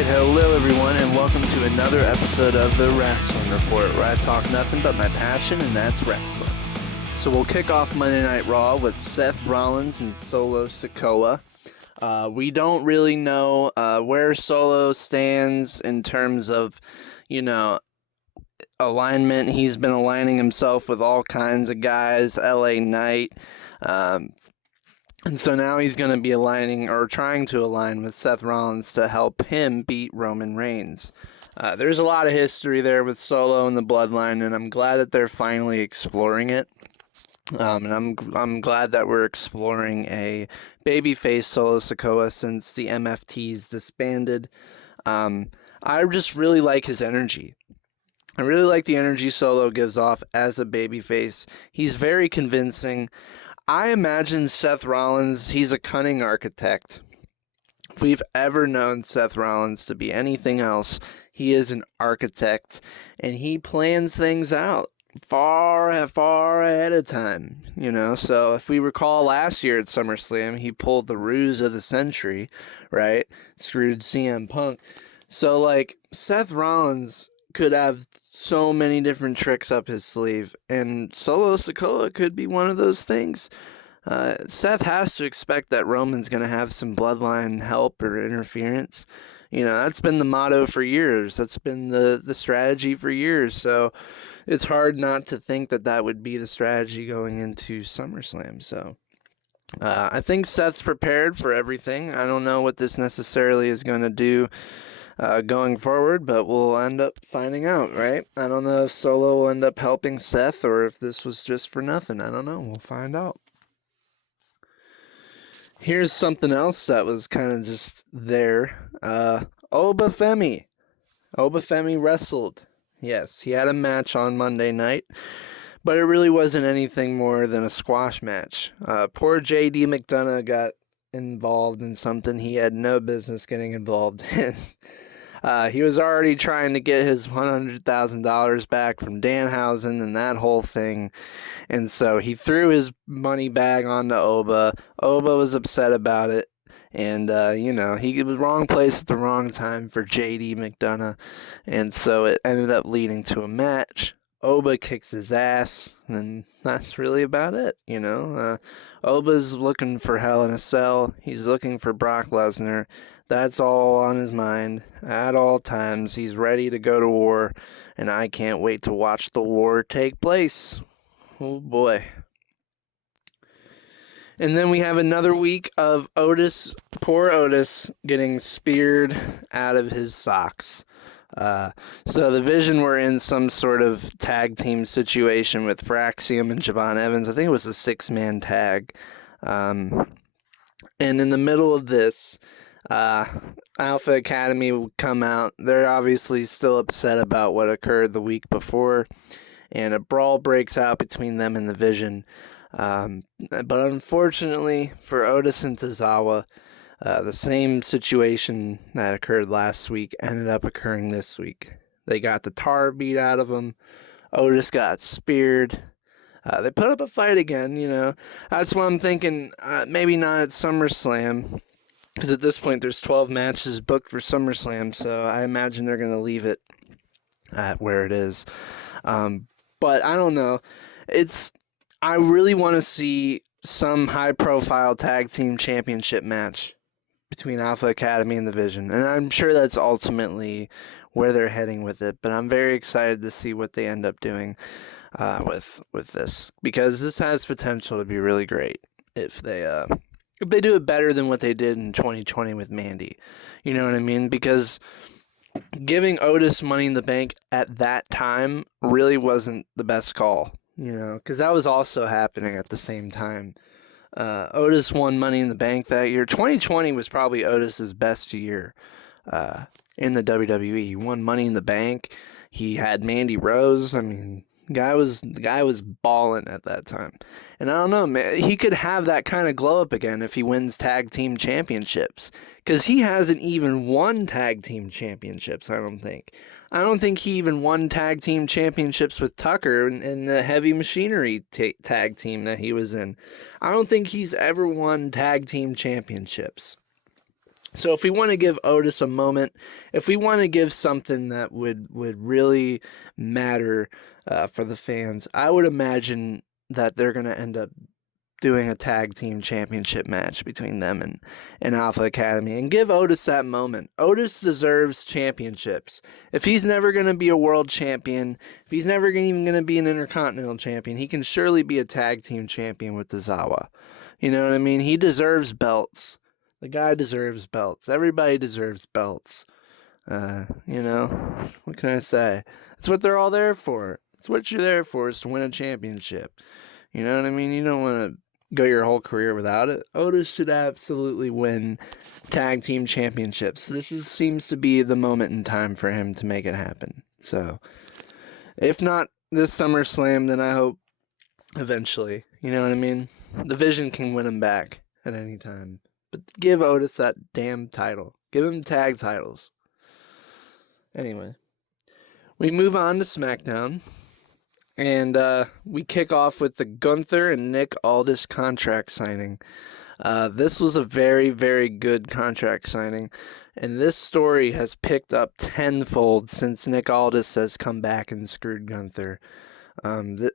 Alright, hello everyone, and welcome to another episode of The Wrestling Report, where I talk nothing but my passion, and that's wrestling. So we'll kick off Monday Night Raw with Seth Rollins and Solo Sikoa. We don't really know where Solo stands in terms of, alignment. He's been aligning himself with all kinds of guys, LA Knight, and so now he's going to be aligning or trying to align with Seth Rollins to help him beat Roman Reigns. There's a lot of history there with Solo and the Bloodline, and I'm glad that they're finally exploring it. And I'm glad that we're exploring a babyface Solo Sikoa since the MFT's disbanded. I just really like his energy. I really like the energy Solo gives off as a babyface. He's very convincing. I imagine Seth Rollins, he's a cunning architect. If we've ever known Seth Rollins to be anything else, he is an architect, and he plans things out far ahead of time, So if we recall last year at SummerSlam, he pulled the ruse of the century, right? Screwed CM Punk. So, Seth Rollins could have so many different tricks up his sleeve, and Solo Sikoa could be one of those things. Seth has to expect that Roman's going to have some bloodline help or interference. That's been the motto for years. That's been the strategy for years. So it's hard not to think that would be the strategy going into SummerSlam. So I think Seth's prepared for everything. I don't know what this necessarily is going to do going forward, but we'll end up finding out, right? I don't know if Solo will end up helping Seth or if this was just for nothing. I don't know. We'll find out. Here's something else that was kind of just there. Obafemi. Obafemi wrestled. Yes, he had a match on Monday night, but it really wasn't anything more than a squash match. Poor JD McDonough got involved in something he had no business getting involved in. He was already trying to get his $100,000 back from Danhausen and that whole thing. And so he threw his money bag onto Oba. Oba was upset about it. And, he was wrong place at the wrong time for JD McDonough. And so it ended up leading to a match. Oba kicks his ass, and that's really about it, Oba's looking for Hell in a Cell. He's looking for Brock Lesnar. That's all on his mind at all times. He's ready to go to war, and I can't wait to watch the war take place. Oh, boy. And then we have another week of Otis, poor Otis, getting speared out of his socks. So the Vision were in some sort of tag team situation with Fraxium and Javon Evans. I think it was a 6-man tag. And in the middle of this, Alpha Academy will come out. They're obviously still upset about what occurred the week before, and a brawl breaks out between them and the Vision. But unfortunately for Otis and Tozawa, the same situation that occurred last week ended up occurring this week. They got the tar beat out of them. Otis got speared. They put up a fight again, That's why I'm thinking maybe not at SummerSlam, because at this point there's 12 matches booked for SummerSlam, so I imagine they're going to leave it at where it is. But I don't know. I really want to see some high-profile tag team championship match between Alpha Academy and the Vision, and I'm sure that's ultimately where they're heading with it, but I'm very excited to see what they end up doing with this, because this has potential to be really great if they do it better than what they did in 2020 with Mandy. You know what I mean? Because giving Otis Money in the Bank at that time really wasn't the best call, because that was also happening at the same time. Otis won Money in the Bank that year. 2020 was probably Otis's best year in the WWE. He won Money in the Bank. He had Mandy Rose. I mean, the guy was balling at that time. And I don't know, man, he could have that kind of glow up again if he wins tag team championships, because he hasn't even won tag team championships. I don't think he even won tag team championships with Tucker in the Heavy Machinery tag team that he was in. I don't think he's ever won tag team championships. So if we want to give Otis a moment, if we want to give something that would really matter for the fans, I would imagine that they're going to end up doing a tag team championship match between them and Alpha Academy and give Otis that moment. Otis deserves championships. If he's never going to be a world champion, if he's never even going to be an intercontinental champion, he can surely be a tag team champion with Tozawa. You know what I mean? He deserves belts. The guy deserves belts. Everybody deserves belts. You know, what can I say? That's what they're all there for. It's what you're there for, is to win a championship. You know what I mean? You don't want to go your whole career without it. Otis should absolutely win tag team championships. Seems to be the moment in time for him to make it happen. So, if not this SummerSlam, then I hope eventually. You know what I mean? The Vision can win him back at any time. But give Otis that damn title. Give him tag titles. Anyway, we move on to Smackdown. And we kick off with the Gunther and Nick Aldis contract signing. This was a very, very good contract signing. And this story has picked up tenfold since Nick Aldis has come back and screwed Gunther.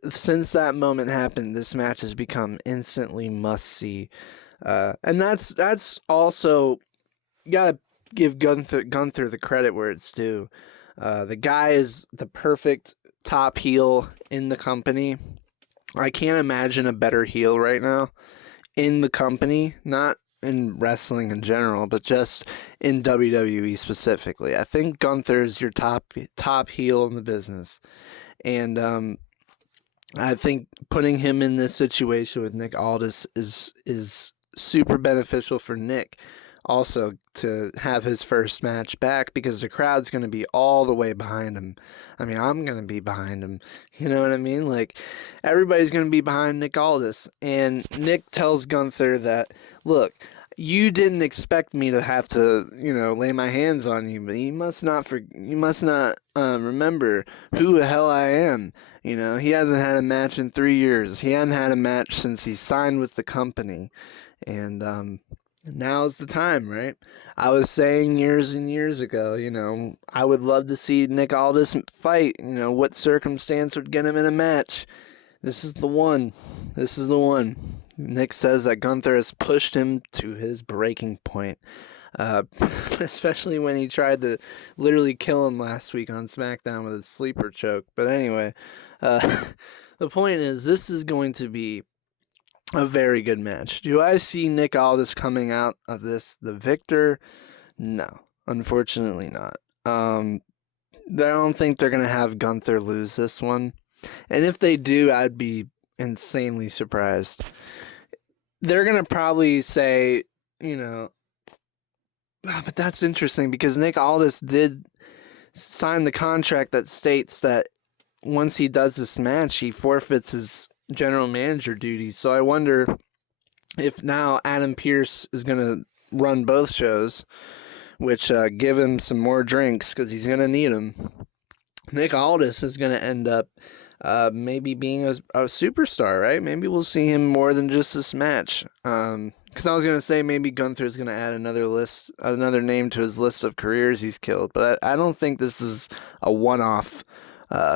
Since that moment happened, this match has become instantly must-see. And that's also, you gotta give Gunther the credit where it's due. The guy is the perfect top heel in the company. I can't imagine a better heel right now in the company, not in wrestling in general, but just in WWE specifically. I think Gunther is your top heel in the business. And I think putting him in this situation with Nick Aldis is super beneficial for Nick also to have his first match back, because the crowd's going to be all the way behind him. I mean, I'm going to be behind him. You know what I mean? Like, everybody's going to be behind Nick Aldis. And Nick tells Gunther that, look, you didn't expect me to have to, lay my hands on you, but you must not remember who the hell I am. He hasn't had a match in 3 years. He hadn't had a match since he signed with the company. And now's the time, right? I was saying years and years ago, I would love to see Nick Aldis fight. What circumstance would get him in a match? This is the one. Nick says that Gunther has pushed him to his breaking point. Especially when he tried to literally kill him last week on SmackDown with a sleeper choke. But anyway, the point is, this is going to be a very good match. Do I see Nick Aldis coming out of this the victor? No, unfortunately not. I don't think they're going to have Gunther lose this one. And if they do, I'd be insanely surprised. They're going to probably say, but that's interesting, because Nick Aldis did sign the contract that states that once he does this match, he forfeits his general manager duties. So I wonder if now Adam Pearce is going to run both shows, which give him some more drinks because he's going to need them. Nick Aldis is going to end up maybe being a superstar, right? Maybe we'll see him more than just this match. Because I was going to say maybe Gunther's going to add another name to his list of careers he's killed. But I don't think this is a one-off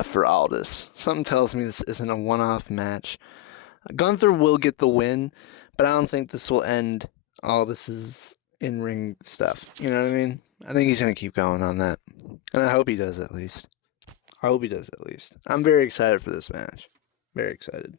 for Aldis. Something tells me this isn't a one-off match. Gunther will get the win, but I don't think this will end Aldis's in-ring stuff. You know what I mean? I think he's going to keep going on that. And I hope he does at least. I'm very excited for this match. Very excited.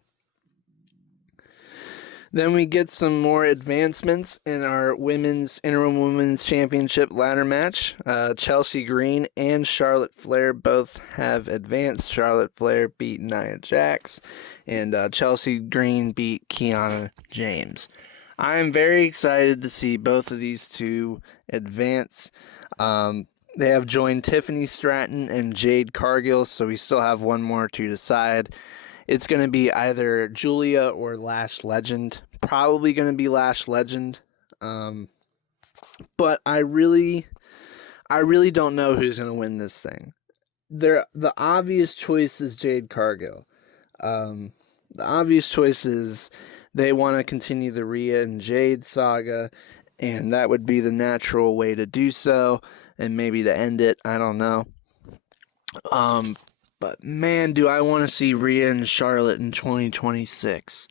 Then we get some more advancements in our interim women's championship ladder match. Chelsea Green and Charlotte Flair both have advanced. Charlotte Flair beat Nia Jax, and Chelsea Green beat Kiana James. I am very excited to see both of these two advance. They have joined Tiffany Stratton and Jade Cargill, so we still have one more to decide. It's going to be either Julia or Lash Legend. Probably going to be Lash Legend. But I really don't know who's going to win this thing. The obvious choice is Jade Cargill. The obvious choice is they want to continue the Rhea and Jade saga. and that would be the natural way to do so, and maybe to end it. I don't know. But man, do I want to see Rhea and Charlotte in 2026.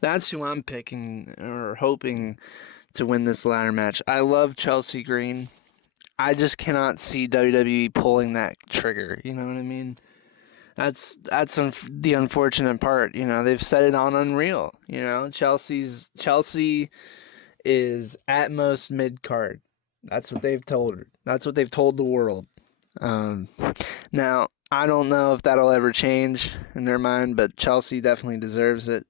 That's who I'm picking or hoping to win this ladder match. I love Chelsea Green. I just cannot see WWE pulling that trigger. You know what I mean? That's the unfortunate part. You know, they've set it on Unreal. You know, Chelsea is at most mid card. That's what they've told her. That's what they've told the world. Now I don't know if that'll ever change in their mind, but Chelsea definitely deserves it.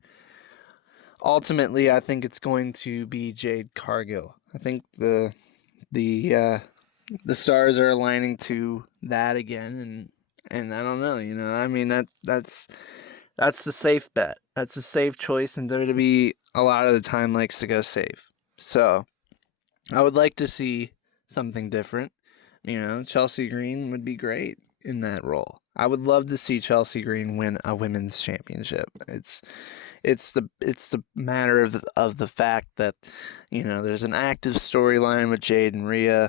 Ultimately, I think it's going to be Jade Cargill. I think the stars are aligning to that again, and I don't know. You know, I mean that's the safe bet. That's a safe choice, and WWE a lot of the time likes to go safe. So I would like to see something different. You know, Chelsea Green would be great in that role. I would love to see Chelsea Green win a women's championship. It's the matter of the fact that, you know, there's an active storyline with Jade and Rhea,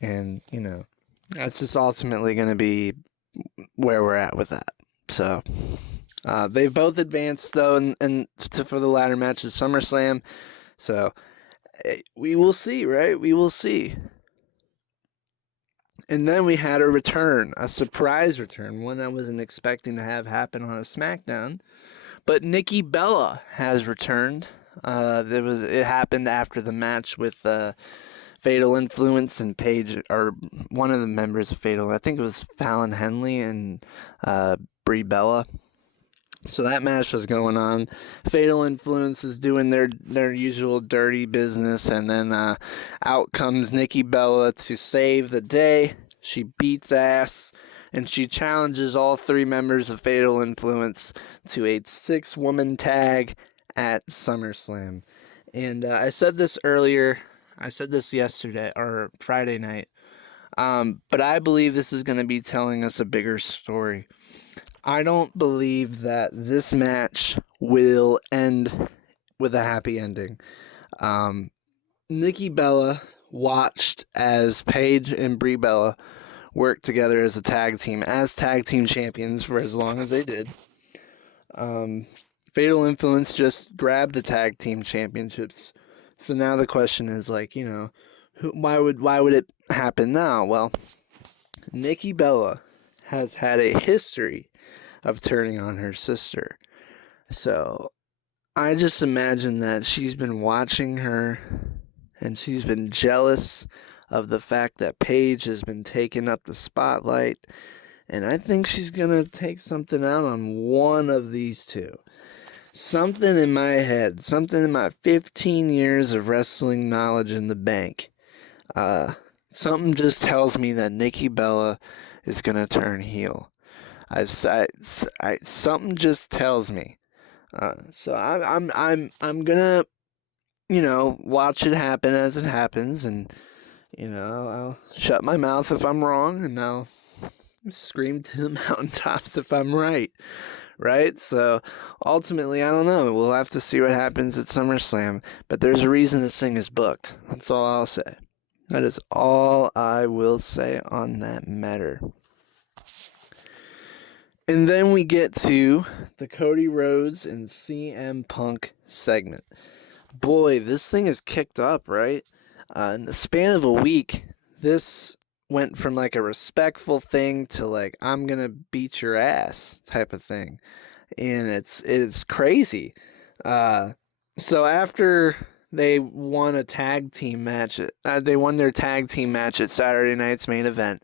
and, you know, that's just ultimately going to be where we're at with that. So they've both advanced though, for the ladder match at SummerSlam. So we will see, right? We will see. And then we had a surprise return, one I wasn't expecting to have happen on a Smackdown. But Nikki Bella has returned. It happened after the match with Fatal Influence and Paige, or one of the members of Fatal. I think it was Fallon Henley and Brie Bella. So that match was going on. Fatal Influence is doing their usual dirty business, and then out comes Nikki Bella to save the day. She beats ass, and she challenges all three members of Fatal Influence to a 6-woman tag at SummerSlam. And I said this earlier. I said this yesterday or Friday night. But I believe this is going to be telling us a bigger story. I don't believe that this match will end with a happy ending. Nikki Bella watched as Paige and Brie Bella worked together as tag team champions for as long as they did. Fatal Influence just grabbed the tag team championships. So now the question is, like, you know, why would it happen now? Well, Nikki Bella has had a history of turning on her sister. So I just imagine that she's been watching her, and she's been jealous of the fact that Paige has been taking up the spotlight. And I think she's going to take something out on one of these two. Something in my head, something in my 15 years of wrestling knowledge in the bank, something just tells me that Nikki Bella is going to turn heel. Something just tells me. So I'm gonna, you know, watch it happen as it happens, and, you know, I'll shut my mouth if I'm wrong, and I'll scream to the mountaintops if I'm right. Right? So ultimately, I don't know. We'll have to see what happens at SummerSlam. But there's a reason this thing is booked. That's all I'll say. That is all I will say on that matter. And then we get to the Cody Rhodes and CM Punk segment. Boy, this thing is kicked up, right? In the span of a week, this went from like a respectful thing to like, I'm gonna beat your ass type of thing. And it's crazy. So after they won a tag team match, they won their tag team match at Saturday night's main event.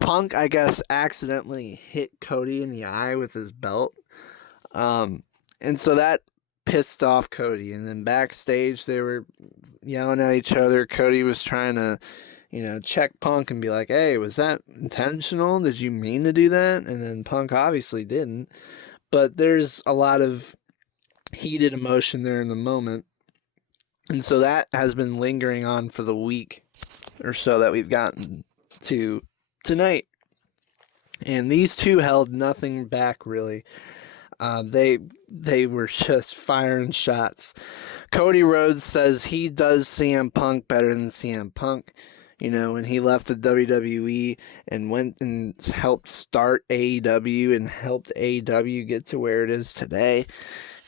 Punk, I guess, accidentally hit Cody in the eye with his belt. And so that pissed off Cody. And then backstage, they were yelling at each other. Cody was trying to, you know, check Punk and be like, hey, was that intentional? Did you mean to do that? And then Punk obviously didn't. But there's a lot of heated emotion there in the moment. And so that has been lingering on for the week or so that we've gotten to tonight. And these two held nothing back, really. They were just firing shots. Cody Rhodes says he does CM Punk better than CM Punk. You know, when he left the WWE and went and helped start AEW and helped AEW get to where it is today,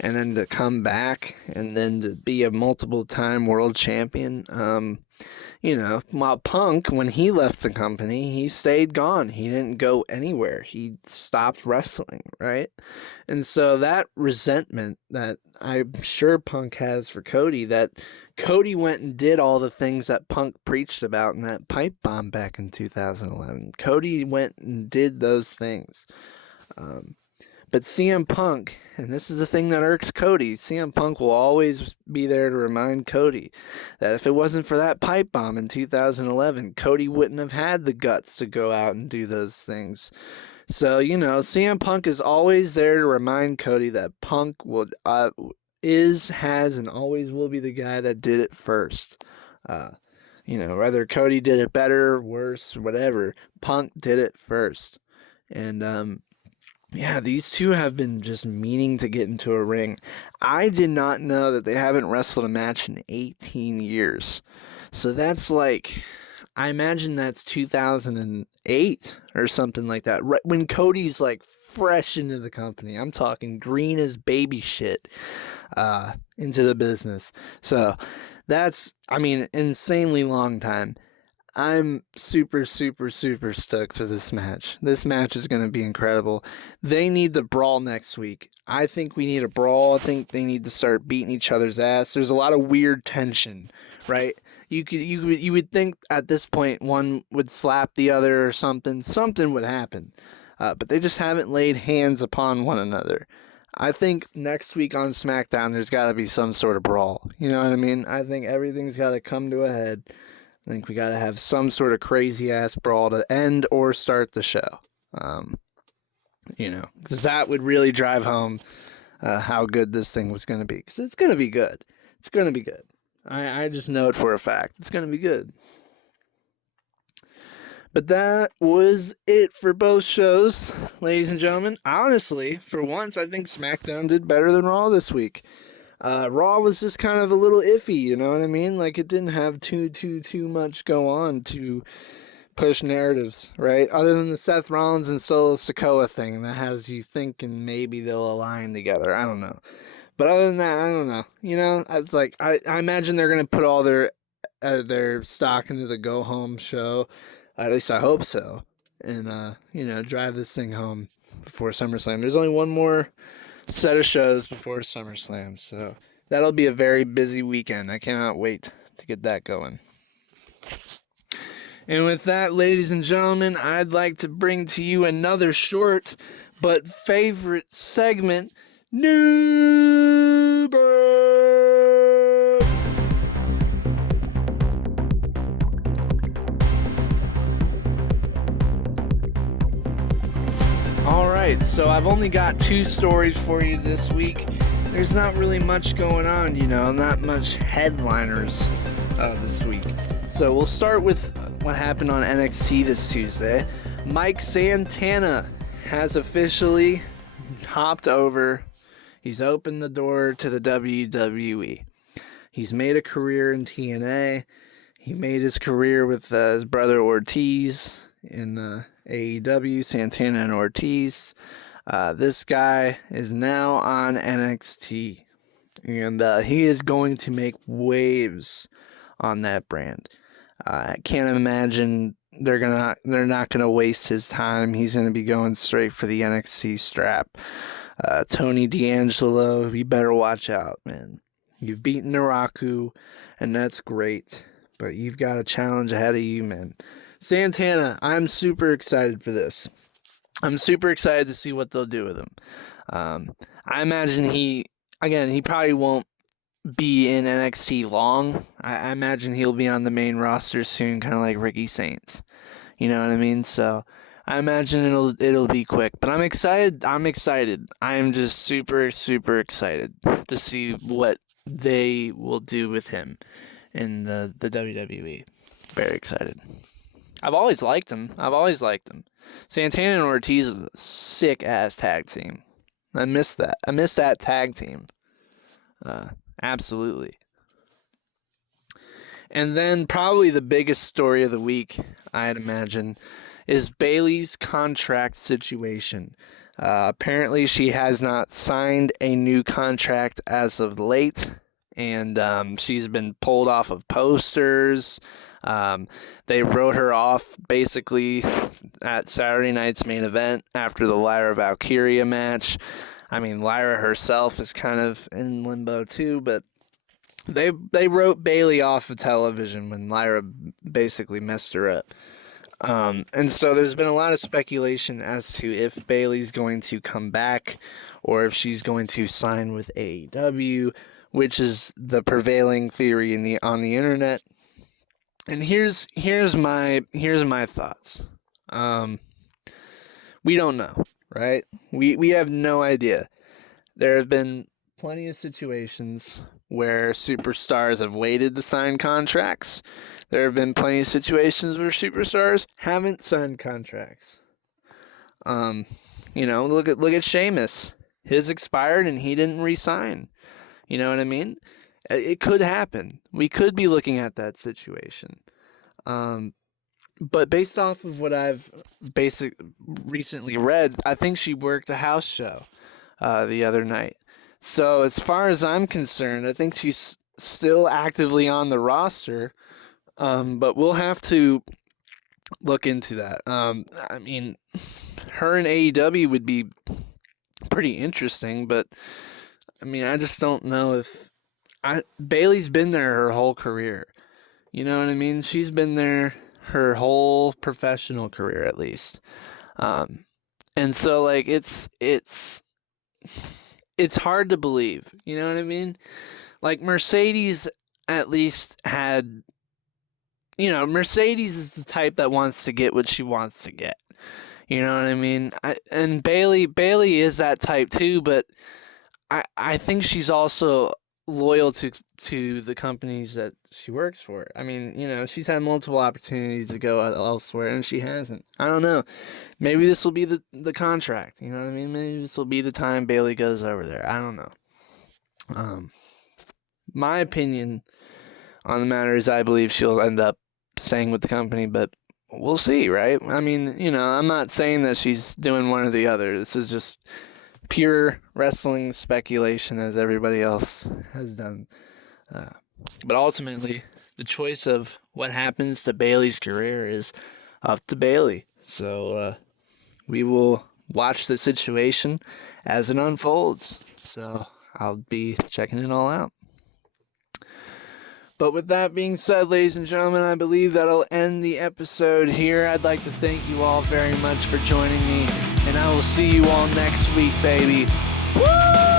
and then to come back and then to be a multiple-time world champion. You know, while Punk, when he left the company, he stayed gone. He didn't go anywhere. He stopped wrestling, right? And so that resentment that I'm sure Punk has for Cody, that Cody went and did all the things that Punk preached about in that pipe bomb back in 2011. Cody went and did those things. But CM Punk, and this is the thing that irks Cody, CM Punk will always be there to remind Cody that if it wasn't for that pipe bomb in 2011, Cody wouldn't have had the guts to go out and do those things. So, you know, CM Punk is always there to remind Cody that Punk has, and always will be the guy that did it first. You know, whether Cody did it better, worse, whatever, Punk did it first. And, yeah, these two have been just meaning to get into a ring. I did not know that they haven't wrestled a match in 18 years. So that's like, I imagine that's 2008 or something like that. Right when Cody's like fresh into the company. I'm talking green as baby shit into the business. So that's, I mean, insanely long time. I'm super, super, super stoked for this match. This match is going to be incredible. They need the brawl next week. I think we need a brawl. I think they need to start beating each other's ass. There's a lot of weird tension, right? You would think at this point one would slap the other or something. Something would happen. But they just haven't laid hands upon one another. I think next week on Smackdown there's got to be some sort of brawl. You know what I mean? I think everything's got to come to a head. I think we got to have some sort of crazy-ass brawl to end or start the show. You know, because that would really drive home how good this thing was going to be. Because it's going to be good. It's going to be good. I just know it for a fact. It's going to be good. But that was it for both shows, ladies and gentlemen. Honestly, for once, I think SmackDown did better than Raw this week. Raw was just kind of a little iffy, you know what I mean? Like, it didn't have too much go on to push narratives, right? Other than the Seth Rollins and Solo Sikoa thing that has you thinking maybe they'll align together. I don't know. But other than that, I don't know. You know, it's like, I imagine they're going to put all their stock into the go-home show. At least I hope so. And, you know, drive this thing home before SummerSlam. There's only one more set of shows before SummerSlam, so that'll be a very busy weekend. I cannot wait to get that going. And with that, ladies and gentlemen, I'd like to bring to you another short but favorite segment, New Bird. Alright, so I've only got 2 stories for you this week. There's not really much going on, you know, not much headliners this week. So we'll start with what happened on NXT this Tuesday. Mike Santana has officially hopped over. He's opened the door to the WWE. He's made a career in TNA. He made his career with his brother Ortiz in AEW, Santana and Ortiz. This guy is now on NXT, and he is going to make waves on that brand. I can't imagine they're not gonna waste his time. He's gonna be going straight for the NXT strap. Tony D'Angelo, you better watch out, man. You've beaten Naraku, and that's great, but you've got a challenge ahead of you, man. Santana, I'm super excited for this. I'm super excited to see what they'll do with him. I imagine he probably won't be in NXT long. I imagine he'll be on the main roster soon, kind of like Ricky Saints. You know what I mean? So I imagine it'll be quick. But I'm excited. I'm just super, super excited to see what they will do with him in the WWE. Very excited. I've always liked him. Santana and Ortiz was a sick-ass tag team. I miss that. I miss that tag team. Absolutely. And then probably the biggest story of the week, I'd imagine, is Bayley's contract situation. Apparently, she has not signed a new contract as of late, and she's been pulled off of posters. They wrote her off basically at Saturday night's main event after the Lyra Valkyria match. I mean, Lyra herself is kind of in limbo too, but they wrote Bayley off of television when Lyra basically messed her up. And so there's been a lot of speculation as to if Bayley's going to come back or if she's going to sign with AEW, which is the prevailing theory on the internet. And here's my thoughts. We don't know, right? We have no idea. There have been plenty of situations where superstars have waited to sign contracts. There have been plenty of situations where superstars haven't signed contracts. Look at Sheamus. His expired and he didn't re-sign. You know what I mean? It could happen. We could be looking at that situation. But based off of what I've recently read, I think she worked a house show the other night. So as far as I'm concerned, I think she's still actively on the roster. But we'll have to look into that. I mean, her and AEW would be pretty interesting, but I mean, I just don't know if Bayley's been there her whole career. You know what I mean? She's been there her whole professional career, at least. And so like it's hard to believe. You know what I mean? Like Mercedes at least had. Mercedes is the type that wants to get what she wants to get. You know what I mean? And Bayley is that type too, but I think she's also loyal to the companies that she works for. I mean, she's had multiple opportunities to go elsewhere, and she hasn't. I don't know. Maybe this will be the contract. You know what I mean? Maybe this will be the time Bayley goes over there. I don't know. My opinion on the matter is I believe she'll end up staying with the company, but we'll see, right? I mean, I'm not saying that she's doing one or the other. This is just pure wrestling speculation as everybody else has done. But ultimately, the choice of what happens to Bayley's career is up to Bayley. So we will watch the situation as it unfolds. So I'll be checking it all out. But with that being said, ladies and gentlemen, I believe that'll end the episode here. I'd like to thank you all very much for joining me, and I will see you all next week, baby. Woo!